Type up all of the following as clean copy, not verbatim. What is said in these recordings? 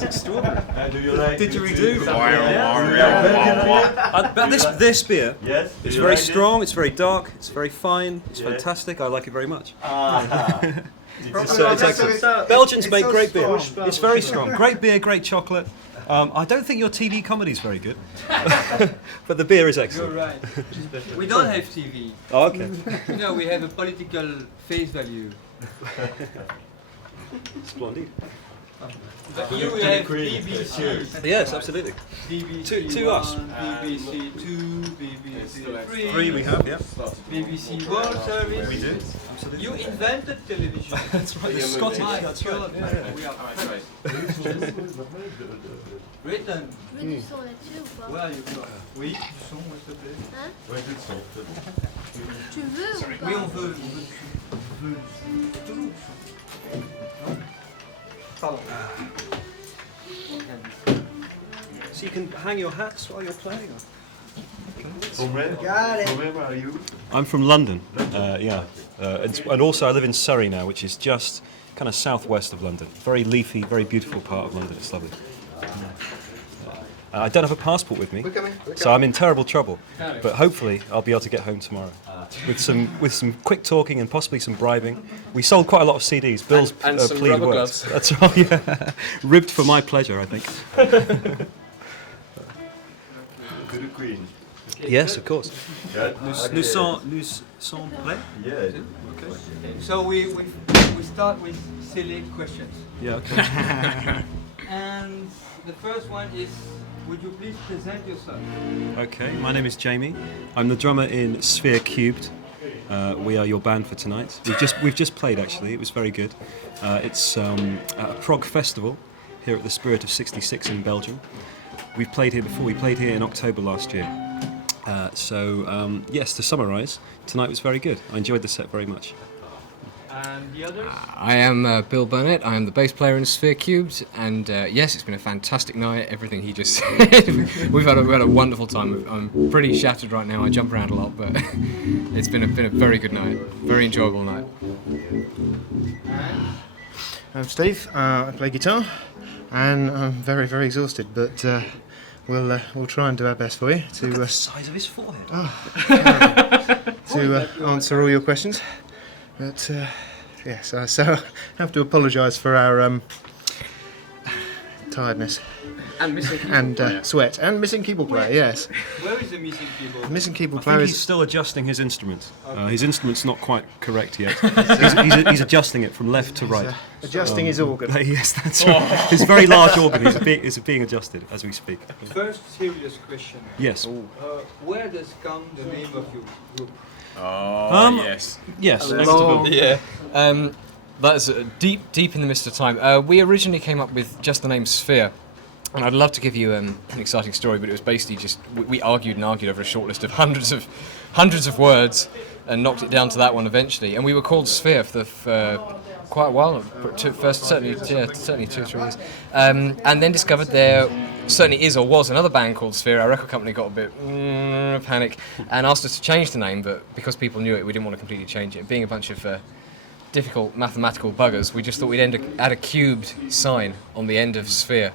That's extraordinary. Do you like Didgeridoo. Yeah. But this beer Yes. is very strong. It's very dark. It's very fine. It's fantastic. I like it very much. It's excellent. Belgians make great beer. It's very strong. Great beer, great chocolate. I don't think your TV comedy is very good, but the beer is excellent. You're right. We don't have TV. Oh, okay. No, we have a political face value. Splendid. But here we have BBC. Yes, absolutely. BBC To 1, us. BBC 2, BBC 3. Three we have, yeah. BBC World Service. We do. Absolutely. You invented television. That's right. The Scottish. My That's God, right. Yeah. we are Britain. Tu veux du son là-dessus ou pas? Where are you from? Oui, du son, s'il te plaît. Hein? Ouais, du son. Tu veux ou pas? Oui, on veut. Toujours du son. Pardon. So you can hang your hats while you're playing. From where? From where are you? I'm from London. Yeah, and also I live in Surrey now, which is just kind of southwest of London. Very leafy, very beautiful part of London. It's lovely. I don't have a passport with me, so I'm in terrible trouble. But hopefully I'll be able to get home tomorrow with some quick talking and possibly some bribing. We sold quite a lot of CDs. Bill's and some plead rubber words. gloves. That's right. Yeah. Ribbed for my pleasure, I think. To the Queen. Yes, of course. Yeah. Nous sommes prêts. Yeah. Okay. So we start with silly questions. Yeah. Okay. And the first one is, would you please present yourself? Okay, my name is Jamie. I'm the drummer in Sphere Cubed. We are your band for tonight. We've just played actually. It was very good. It's a prog festival here at the Spirit of 66 in Belgium. We've played here before. We played here in October last year. Yes, to summarise, tonight was very good. I enjoyed the set very much. And the others? I am Bill Burnett. I am the bass player in Sphere Cubed, and yes, it's been a fantastic night. Everything he just said, we had a wonderful time. I'm pretty shattered right now. I jump around a lot, but it's been a very good night, very enjoyable night. I'm Steve. I play guitar, and I'm very, very exhausted. But we'll try and do our best for you to Look at the size of his forehead. to answer all your questions. But yes, so I have to apologise for our tiredness And missing keyboard and sweat and missing keyboard player. Yes, Where is the missing keyboard? the missing keyboard I player think he's is. still adjusting his instrument. His instrument's not quite correct yet. He's adjusting it from left to right. Adjusting his organ. Yes, that's right. His very large organ is being adjusted as we speak. First serious question. Yes. Where does come the name of your group? yes. Yes. Yeah. That's deep in the mist of time. We originally came up with just the name Sphere. And I'd love to give you an exciting story, but it was basically just we argued and argued over a short list of hundreds of words, and knocked it down to that one eventually. And we were called Sphere for quite a while, certainly 2 or 3 years, and then discovered there certainly is or was another band called Sphere. Our record company got a bit panic and asked us to change the name, but because people knew it, we didn't want to completely change it. Being a bunch of difficult mathematical buggers, we just thought we'd add a cubed sign on the end of Sphere.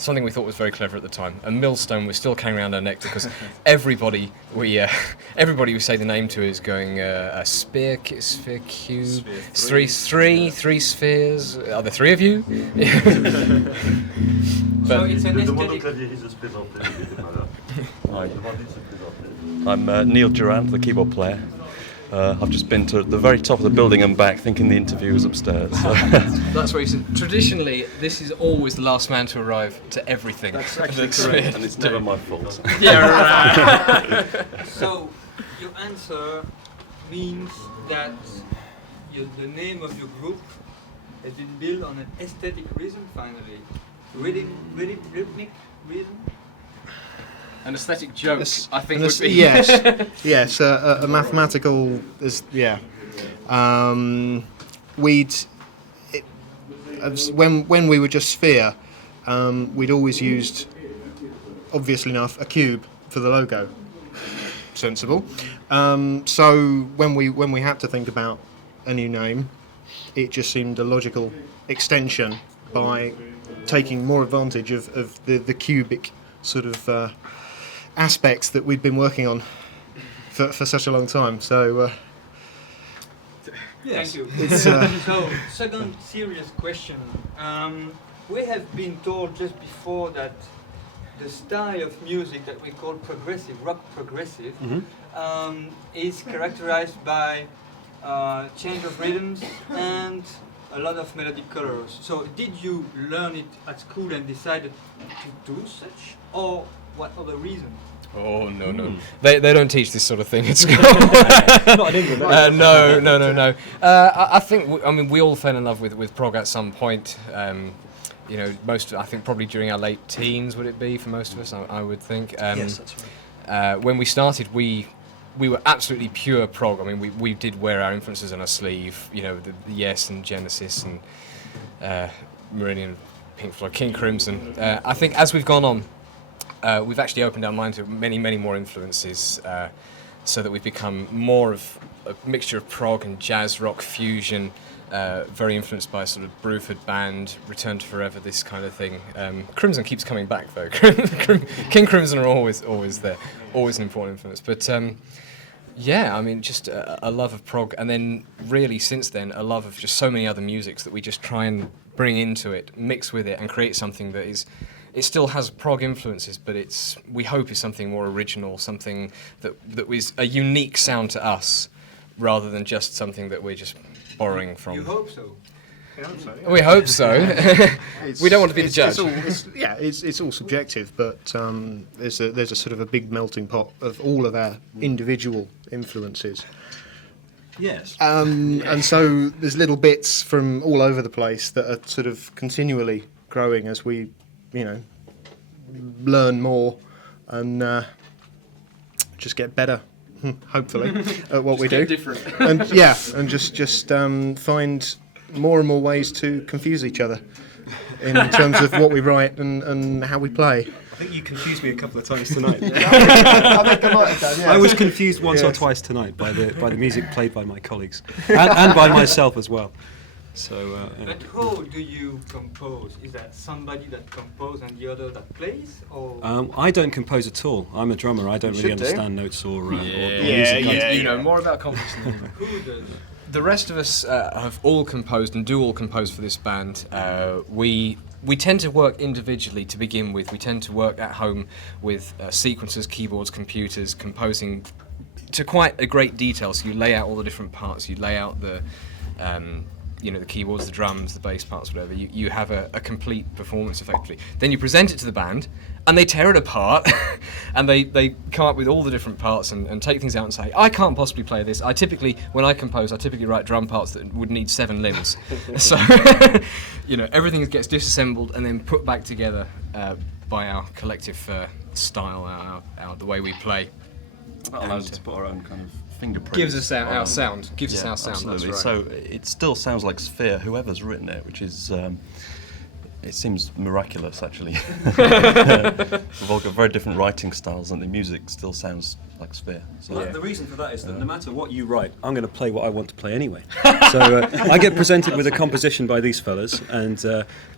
Something we thought was very clever at the time. A millstone was still carrying around our neck because everybody we say the name to is going a sphere cube, three spheres. Are there 3 of you? So it's an aesthetic. I'm Neil Durant, the keyboard player. I've just been to the very top of the building and back, thinking the interview was upstairs. So. That's what he said. Traditionally, this is always the last man to arrive to everything. That's actually correct, and it's never my fault. Yeah, right. So your answer means that the name of your group has been built on an aesthetic reason. Finally, rhythmic reason. An aesthetic joke, I think, would be. Yes, yes, a mathematical. When we were just Sphere, we'd always used, obviously enough, a cube for the logo. Sensible. So when we had to think about a new name, it just seemed a logical extension by taking more advantage of the cubic sort of aspects that we've been working on for such a long time. So Thank you. it's So, second serious question. We have been told just before that the style of music that we call progressive, rock progressive, is characterized by change of rhythms and a lot of melodic colors. So did you learn it at school and decided to do such, or what other reason? Oh no. They don't teach this sort of thing at school. Not in England. No. I think we all fell in love with prog at some point. You know, I think probably during our late teens would it be for most of us. I would think. Yes, that's right. When we started, we were absolutely pure prog. I mean, we did wear our influences on our sleeve. You know, the Yes and Genesis and Meridian, Pink Floyd, King Crimson. I think as we've gone on, we've actually opened our mind to many more influences, so that we've become more of a mixture of prog and jazz rock fusion. Very influenced by sort of Bruford Band, Return to Forever, this kind of thing. Crimson keeps coming back though. King Crimson are always there, always an important influence. But yeah, I mean, just a love of prog, and then really since then a love of just so many other musics that we just try and bring into it, mix with it, and create something that is. It still has prog influences, but we hope is something more original, something that is a unique sound to us, rather than just something that we're just borrowing from. You hope so. We hope so. We don't want to be the judge. It's all subjective, but there's a sort of a big melting pot of all of our individual influences. Yes. And so there's little bits from all over the place that are sort of continually growing as we, you know, learn more and just get better. Hopefully, at what we do, different. and just find more and more ways to confuse each other in terms of what we write and how we play. I think you confused me a couple of times tonight. I think I might have done. I was confused once or twice tonight by the music played by my colleagues and by myself as well. So. But how do you compose? Is that somebody that composes and the other that plays, or? I don't compose at all. I'm a drummer. I don't really understand notes or music. You know more about composition than me. Who does? The rest of us have all composed and do all compose for this band. We tend to work individually to begin with. We tend to work at home with sequencers, keyboards, computers, composing to quite a great detail. So you lay out all the different parts. You lay out the the keyboards, the drums, the bass parts, whatever. You have a complete performance effectively. Then you present it to the band, and they tear it apart, and they come up with all the different parts and take things out and say, I can't possibly play this. When I compose, I typically write drum parts that would need 7 limbs. So, everything gets disassembled and then put back together by our collective style, the way we play. That allows us to put our own kind of fingerprint. Gives us our sound. Gives us our sound. Absolutely. That's right. So it still sounds like Sphere, whoever's written it, which is, it seems miraculous actually. We've all got very different writing styles, and the music still sounds like Sphere. So. Well, the reason for that is that no matter what you write, I'm going to play what I want to play anyway. So I get presented with a composition by these fellas, and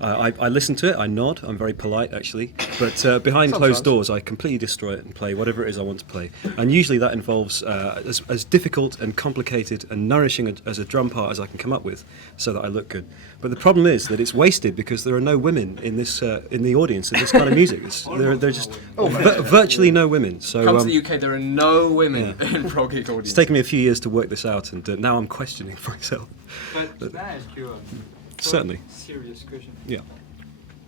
I listen to it, I nod, I'm very polite actually, but behind closed doors I completely destroy it and play whatever it is I want to play. And usually that involves as difficult and complicated and nourishing as a drum part as I can come up with, so that I look good. But the problem is that it's wasted because there are no women in this in the audience of this kind of music. There are just virtually no women. So come to the UK, there are no women in prog audience. It's taken me a few years to work this out, and now I'm questioning myself. But can I ask you a Certainly. serious question? Yeah.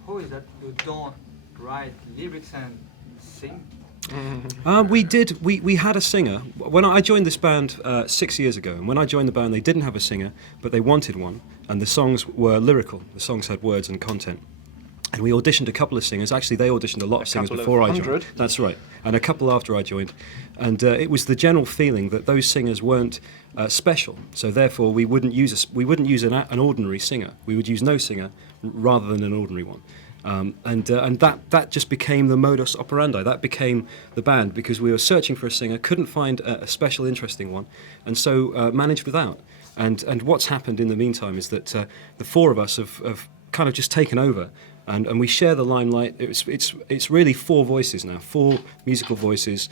How is that you don't write lyrics and sing? We had a singer. When I joined this band 6 years ago, and when I joined the band they didn't have a singer, but they wanted one, and the songs were lyrical. The songs had words and content. And we auditioned a couple of singers. Actually, they auditioned a lot of singers before I joined. That's right. And a couple after I joined. And it was the general feeling that those singers weren't special. So therefore, we wouldn't use an ordinary singer. We would use no singer rather than an ordinary one. And that just became the modus operandi. That became the band because we were searching for a singer, couldn't find a special, interesting one, and so managed without. And what's happened in the meantime is that the four of us have kind of just taken over and we share the limelight. It's really four voices now, four musical voices,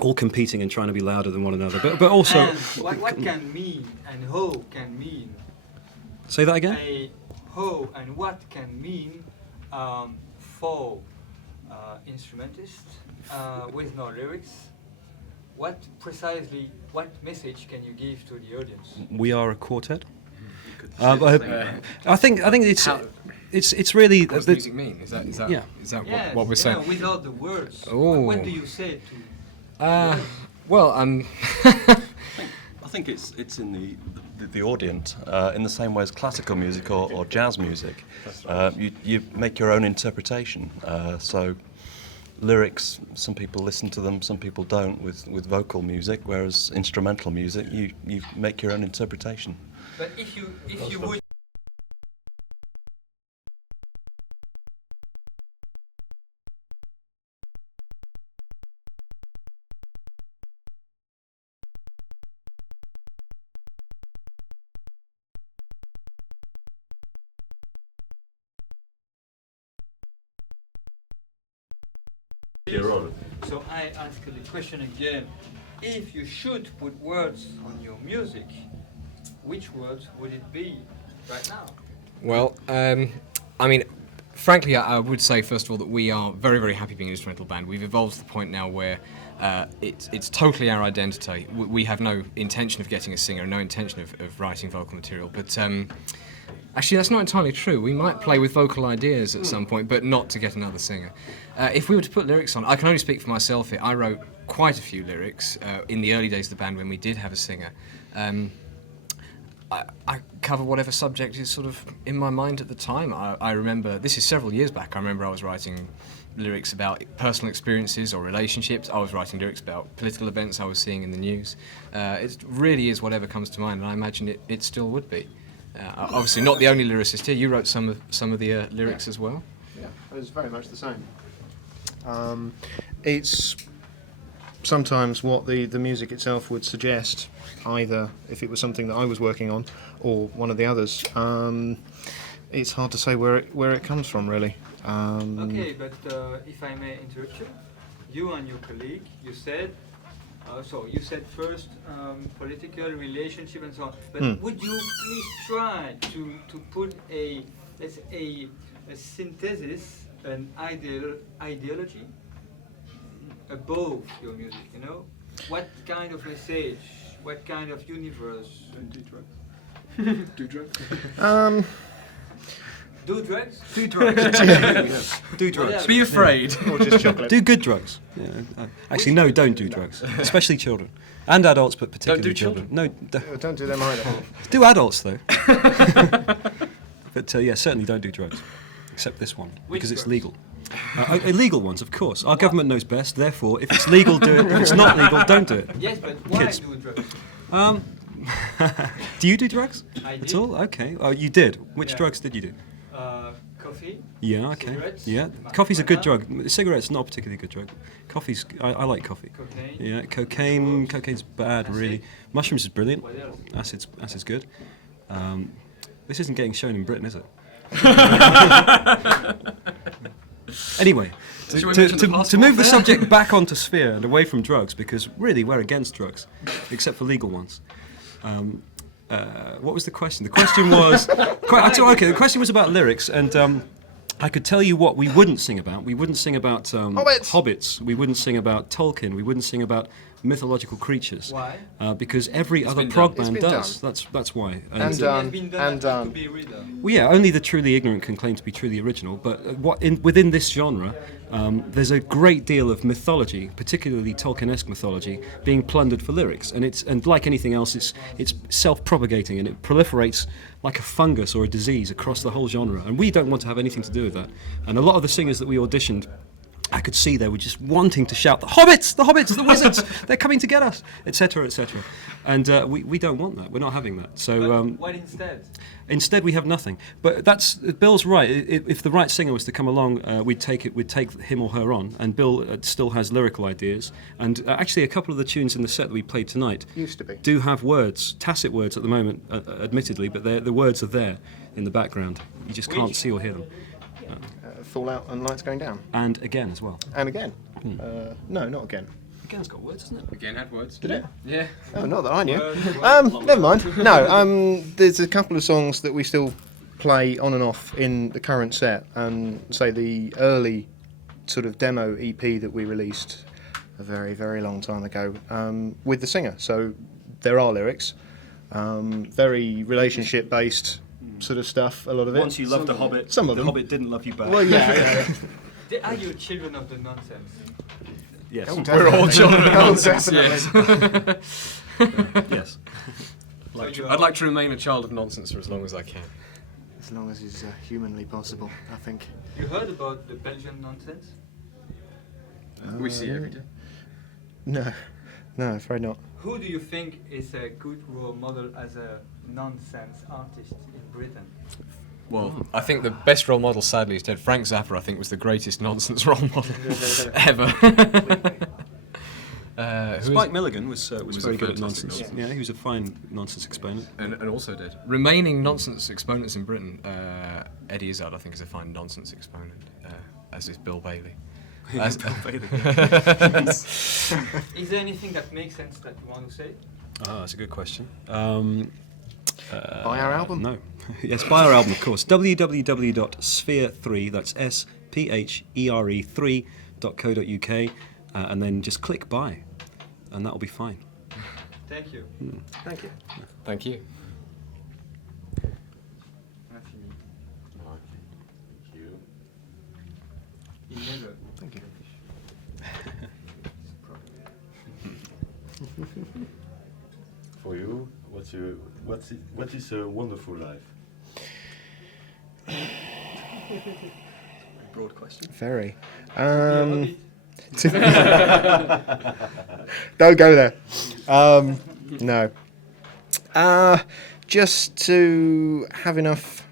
all competing and trying to be louder than one another. But also, And what can mean and how can mean? say that again. How and what can mean for instrumentalists with no lyrics? What message can you give to the audience? We are a quartet. I think it's really. What does music mean? Is that Yeah. Yes, what we're saying? Without the words. Oh. What do you say to? Well, I think it's in the audience in the same way as classical music or jazz music. You make your own interpretation. So lyrics, some people listen to them, some people don't with vocal music, whereas instrumental music, you make your own interpretation. But if you would. So I ask the question again. If you should put words on your music, which words would it be right now? well, I mean, frankly, I would say first of all that we are very, very happy being an instrumental band. We've evolved to the point now where it's totally our identity. We have no intention of getting a singer, no intention of writing vocal material. But actually, that's not entirely true. We might play with vocal ideas at some point, but not to get another singer. If we were to put lyrics on, I can only speak for myself here. I wrote quite a few lyrics in the early days of the band when we did have a singer. I cover whatever subject is sort of in my mind at the time. I remember, this is several years back, I remember I was writing lyrics about personal experiences or relationships. I was writing lyrics about political events I was seeing in the news. It really is whatever comes to mind, and I imagine it still would be. Obviously not the only lyricist here. You wrote some of the lyrics as well. Yeah, it was very much the same. It's sometimes what the music itself would suggest, either if it was something that I was working on or one of the others. It's hard to say where it comes from, really. Okay, but if I may interrupt you, you and your colleague, you said, you said first political relationship and so on, but would you please try to put a synthesis, an ideology above your music, you know? What kind of message, what kind of universe? Don't do drugs. Do drugs. Do drugs? Do drugs. Do drugs. Be afraid. Or just chocolate. Do good drugs. Yeah. Actually, no, don't do drugs. Especially children. And adults, but particularly do children. No, Don't do them either. do adults, though. But yeah, certainly don't do drugs. Except this one, because it's drugs? legal. Illegal ones, of course. Our government knows best, therefore, if it's legal, do it. If it's not legal, don't do it. Yes, but why Kids. do drugs? Do you do drugs? I At did. all? Okay. Oh, you did. Which Yeah. drugs did you do? Coffee. Yeah, okay. Cigarettes? Yeah. Coffee's a good drug. Cigarettes not a particularly good drug. Coffee's I like coffee. Cocaine. Yeah, cocaine's bad, Acid? really. Mushrooms is brilliant. What else? Acid's good. This isn't getting shown in Britain, is it? Anyway, Should we mention the to passport move the there? subject back onto Sphere and away from drugs, because really we're against drugs, except for legal ones. What was the question? The question was... okay, the question was about lyrics, and I could tell you what we wouldn't sing about. We wouldn't sing about hobbits. We wouldn't sing about Tolkien. We wouldn't sing about mythological creatures. Why? Because every other been prog done. band It's been does. That's why. And It has been done and to be written. Well, yeah, only the truly ignorant can claim to be truly original. But within this genre, there's a great deal of mythology, particularly Tolkien-esque mythology, being plundered for lyrics. And like anything else, it's self-propagating and it proliferates like a fungus or a disease across the whole genre. And we don't want to have anything to do with that. And a lot of the singers that we auditioned I could see they were just wanting to shout, the hobbits, the wizards, they're coming to get us, etc., etc. And we don't want that. We're not having that. So what instead? instead we have nothing. But that's Bill's right. If the right singer was to come along, we'd take him or her on. And Bill still has lyrical ideas. And actually, a couple of the tunes in the set that we played tonight Used to be. do have words, tacit words at the moment, admittedly, but the words are there in the background. You just can't see or hear them. Fallout and Lights Going Down. And again as well. And again. No, not again. Again's got words, isn't it? Again, had words. Did it? Yeah. Oh, not that I knew. Never mind. No, there's a couple of songs that we still play on and off in the current set. And say the early sort of demo EP that we released a very, very long time ago with the singer. So there are lyrics. Very relationship-based sort of stuff, a lot of it. Once you loved the Hobbit, Some of the them. Hobbit didn't love you back. Well, yeah. Are you children of the nonsense? Yes. We're all children of nonsense. Definitely. Yes. I'd like to remain a child of nonsense for as long as I can. As long as it's humanly possible, I think. You heard about the Belgian nonsense? We see every day. No, afraid not. Who do you think is a good role model as a nonsense artist in Britain? Well, I think the best role model, sadly, is dead. Frank Zappa, I think, was the greatest nonsense role model ever. Spike Milligan was very good at fantastic nonsense. nonsense. Yeah, he was a fine nonsense exponent. And also dead. Remaining nonsense exponents in Britain, Eddie Izzard, I think, is a fine nonsense exponent, as is Bill Bailey. Is there anything that makes sense that you want to say? Ah, that's a good question. Buy our album? No. Yes, buy our album, of course. www.sphere3, that's SPHERE 3.co.uk, and then just click buy, and that'll be fine. Thank you. Thank you. Thank you. Il never. Thank you. For you, what is a wonderful life? Broad question. Very. Your Don't go there. No. Just to have enough.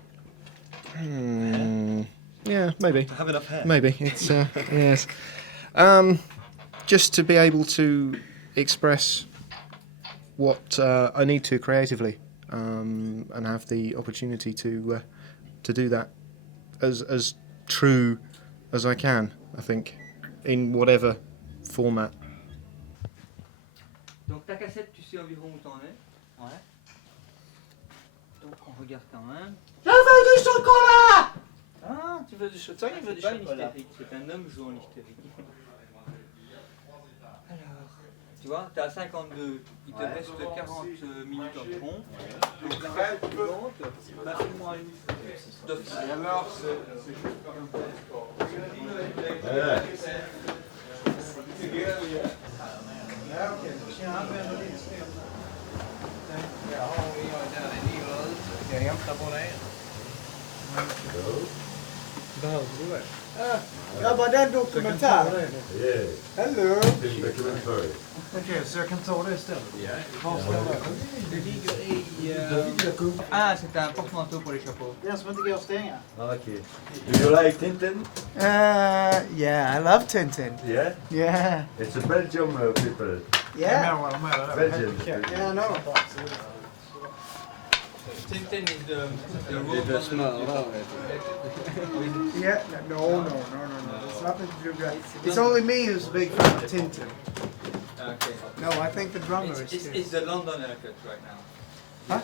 Yeah, maybe. To have enough hair. Maybe it's yes. Just to be able to express what I need to creatively, and have the opportunity to do that as true as I can. I think, in whatever format. Donc ta cassette, tu sais environ où t'en es. Ouais. Donc on regarde quand même. Je veux du chocolat. Ah, tu veux du chocolat? Il veut du chocolat. C'est un homme jouant l'hystérique. Alors, tu vois, t'es à 52, il te reste 40 minutes en tronc. Donc la cassette suivante, bah fais-moi une d'office. Alors, c'est juste comme un peu. Ja, var det en dokumentär? Yeah, Hello! film documentary. Okej, så jag kan ta det istället? Ja. Det ligger i... Ah, c'est un porte-manteau pour les chapeaux. Den som inte går att stänga? Okay. Do you like Tintin? Yeah, I love Tintin. Yeah? Yeah. It's a Belgium people. Yeah. Belgian. Yeah, I know. Tintin is the role model. Yeah, no. It's nothing to do with that. It's only me who's a big fan of Tintin. Okay. No, I think the drummer is too. It's the London haircut right now. Huh?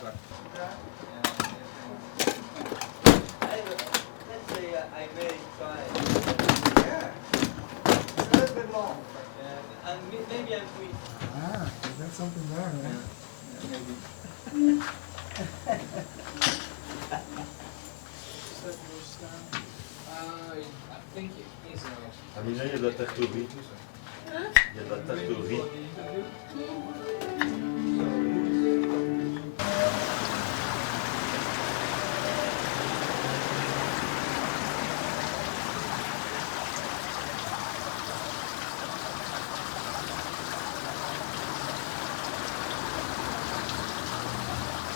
Let's say I may try. Yeah. It's a little bit long. And maybe I'm sweet. Ah, that's something there, man. Maybe. I think it is. AMINA, je dois t'attourer.